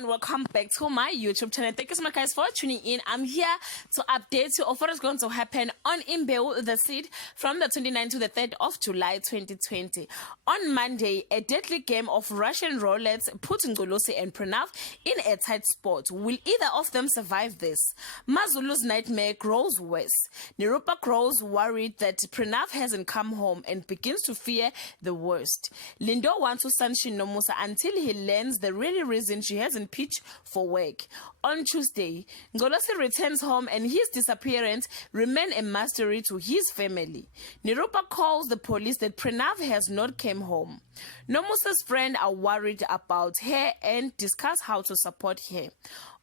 everyone, welcome back to my YouTube channel. Thank you so much guys for tuning in. I'm here to update you of what is going to happen on Imbewu, the seed from the 29th to the 3rd of July 2020. On Monday, a deadly game of Russian roulette put Ngolosi and Pranav in a tight spot. Will either of them survive this? Mazulu's nightmare grows worse. Nirupa grows worried that Pranav hasn't come home and begins to fear the worst. Lindo wants to sanction Nomusa until he learns the really reason she hasn't pitched for work. On Tuesday, Ngolosi returns home and his disappearance remains a mystery to his family. Nirupa calls the police that Pranav has not come home. Nomusa's friends are worried about her and discuss how to support her.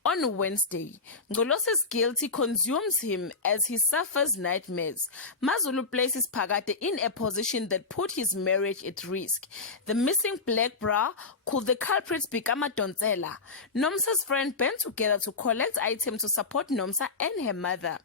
On Wednesday, Ngolosi's guilt consumes him as he suffers nightmares. Mazulu places Phakade in a position that put his marriage at risk. The missing black bra, could the culprits become a Donzela? Nomsa's friends band together to collect items to support Nomsa and her mother.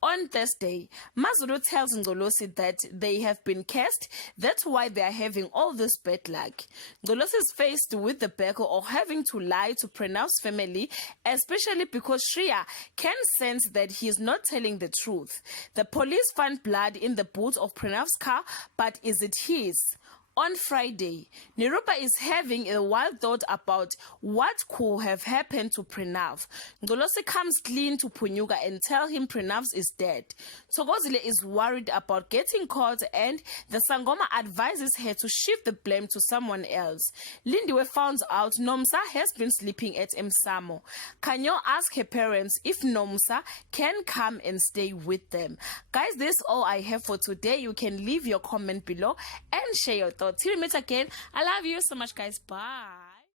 On Thursday, Mazulu tells Ngolosi that they have been cursed, that's why they are having all this bad luck. Ngolosi is faced with the battle of having to lie to Pranav's family, especially because Shreya can sense that he is not telling the truth. The police find blood in the boot of Pranav's car, but is it his? On Friday, Nirupa is having a wild thought about what could have happened to Pranav. Ngolosi comes clean to Punyuka and tells him Pranav is dead. Thokozile is worried about getting caught and the Sangoma advises her to shift the blame to someone else. Lindiwe finds out Nomsa has been sleeping at Msamo. Kanyo asks her parents if Nomsa can come and stay with them. Guys, this is all I have for today. You can leave your comment below and share your thoughts. Till we meet again, I love you so much guys. Bye.